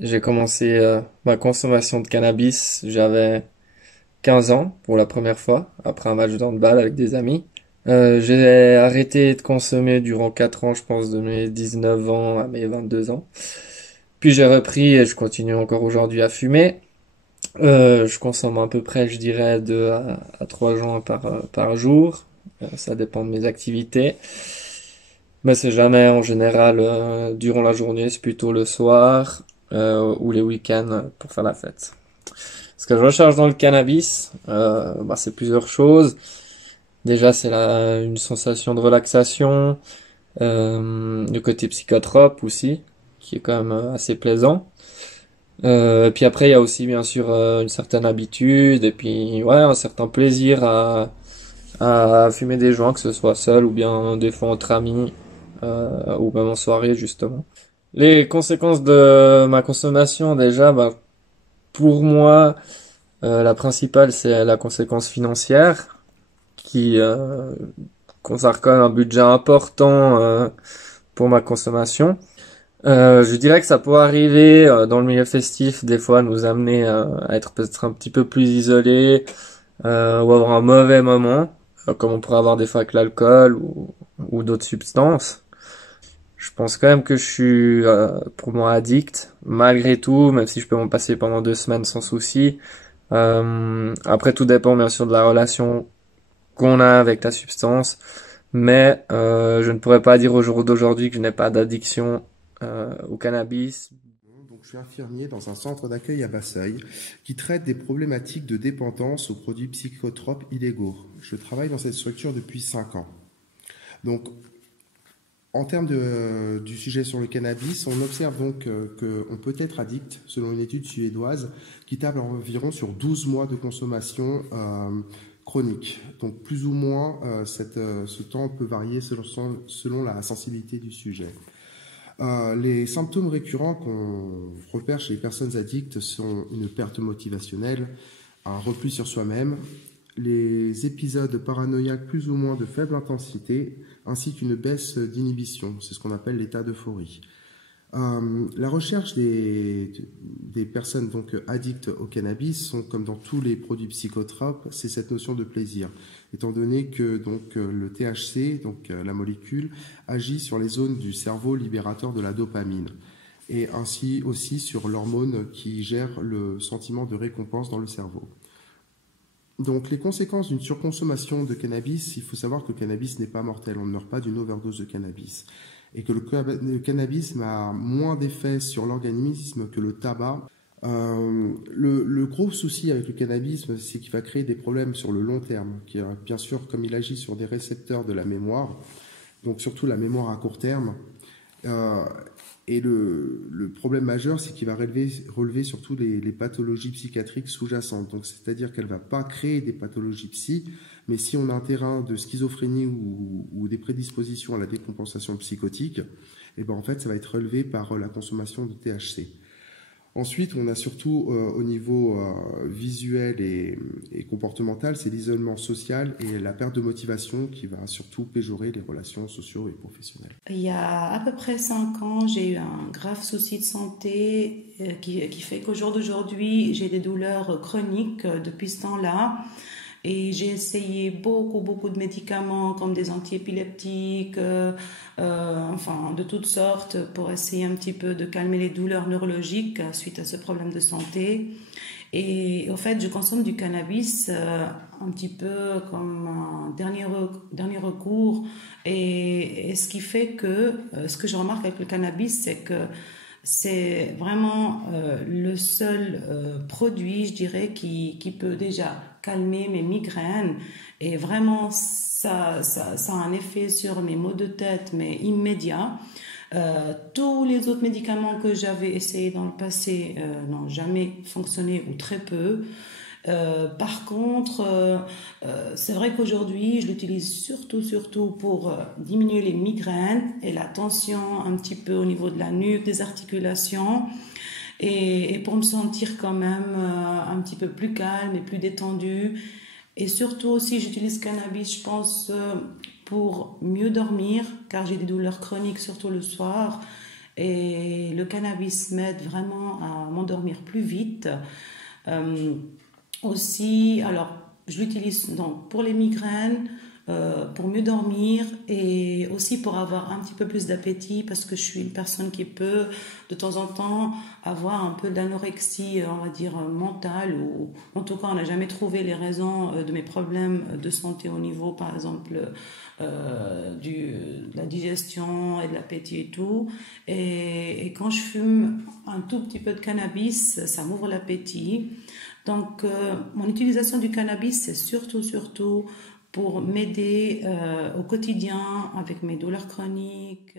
J'ai commencé ma consommation de cannabis, j'avais 15 ans pour la première fois, après un match de handball avec des amis. J'ai arrêté de consommer durant 4 ans, je pense, de mes 19 ans à mes 22 ans. Puis j'ai repris et je continue encore aujourd'hui à fumer. Je consomme à peu près, je dirais, 2 à 3 joints par jour. Ça dépend de mes activités. Mais c'est jamais en général durant la journée, c'est plutôt le soir ou les week-ends pour faire la fête. Ce que je recherche dans le cannabis, c'est plusieurs choses. Déjà, c'est une sensation de relaxation, le côté psychotrope aussi, qui est quand même assez plaisant. Et puis après, il y a aussi bien sûr une certaine habitude et puis ouais, un certain plaisir à fumer des joints, que ce soit seul ou bien des fois entre amis ou même en soirée justement. Les conséquences de ma consommation, déjà, pour moi, la principale, c'est la conséquence financière, qui consacre quand même un budget important pour ma consommation. Je dirais que ça peut arriver dans le milieu festif, des fois, nous amener à être peut-être un petit peu plus isolés ou avoir un mauvais moment, comme on pourrait avoir des fois avec l'alcool ou d'autres substances. Je pense quand même que je suis pour moi addict, malgré tout, même si je peux m'en passer pendant 2 semaines sans souci. Après, tout dépend bien sûr de la relation qu'on a avec la substance, mais je ne pourrais pas dire au jour d'aujourd'hui que je n'ai pas d'addiction au cannabis. Donc, je suis infirmier dans un centre d'accueil à Basseuil qui traite des problématiques de dépendance aux produits psychotropes illégaux. Je travaille dans cette structure depuis 5 ans. Donc, en termes du sujet sur le cannabis, on observe donc qu'on peut être addict, selon une étude suédoise, qui table environ sur 12 mois de consommation chronique. Donc, plus ou moins, ce temps peut varier selon la sensibilité du sujet. Les symptômes récurrents qu'on repère chez les personnes addictes sont une perte motivationnelle, un repli sur soi-même, les épisodes paranoïaques plus ou moins de faible intensité, ainsi qu'une baisse d'inhibition. C'est ce qu'on appelle l'état d'euphorie. La recherche des personnes donc addictes au cannabis sont comme dans tous les produits psychotropes, c'est cette notion de plaisir, étant donné que donc le THC, donc la molécule, agit sur les zones du cerveau libérateur de la dopamine et ainsi aussi sur l'hormone qui gère le sentiment de récompense dans le cerveau. Donc les conséquences d'une surconsommation de cannabis, il faut savoir que le cannabis n'est pas mortel, on ne meurt pas d'une overdose de cannabis et que le cannabis a moins d'effet sur l'organisme que le tabac. Le gros souci avec le cannabis, c'est qu'il va créer des problèmes sur le long terme, qui, bien sûr, comme il agit sur des récepteurs de la mémoire, donc surtout la mémoire à court terme. Euh, et le problème majeur, c'est qu'il va relever surtout les pathologies psychiatriques sous-jacentes. Donc, c'est-à-dire qu'elle ne va pas créer des pathologies psy, mais si on a un terrain de schizophrénie ou des prédispositions à la décompensation psychotique, et ben en fait, ça va être relevé par la consommation de THC. Ensuite, on a surtout au niveau visuel et comportemental, c'est l'isolement social et la perte de motivation qui va surtout péjorer les relations sociaux et professionnelles. Il y a à peu près 5 ans, j'ai eu un grave souci de santé qui fait qu'au jour d'aujourd'hui, j'ai des douleurs chroniques depuis ce temps-là. Et j'ai essayé beaucoup de médicaments comme des antiépileptiques, enfin de toutes sortes pour essayer un petit peu de calmer les douleurs neurologiques suite à ce problème de santé. Et au fait, je consomme du cannabis un petit peu comme un dernier recours. Et ce qui fait que, ce que je remarque avec le cannabis, c'est que c'est vraiment le seul produit, je dirais, qui peut déjà calmer mes migraines. Et vraiment, ça a un effet sur mes maux de tête, mais immédiat. Tous les autres médicaments que j'avais essayés dans le passé n'ont jamais fonctionné ou très peu. Par contre, c'est vrai qu'aujourd'hui, je l'utilise surtout pour diminuer les migraines et la tension un petit peu au niveau de la nuque, des articulations, et pour me sentir quand même un petit peu plus calme et plus détendue. Et surtout aussi, j'utilise cannabis, je pense, pour mieux dormir, car j'ai des douleurs chroniques, surtout le soir. et le cannabis m'aide vraiment à m'endormir plus vite. Euh, Aussi, alors je l'utilise donc pour les migraines, pour mieux dormir et aussi pour avoir un petit peu plus d'appétit parce que je suis une personne qui peut de temps en temps avoir un peu d'anorexie, on va dire mentale, ou en tout cas on n'a jamais trouvé les raisons de mes problèmes de santé au niveau par exemple de la digestion et de l'appétit et tout. Et quand je fume un tout petit peu de cannabis, ça m'ouvre l'appétit. Donc, mon utilisation du cannabis, c'est surtout pour m'aider au quotidien avec mes douleurs chroniques.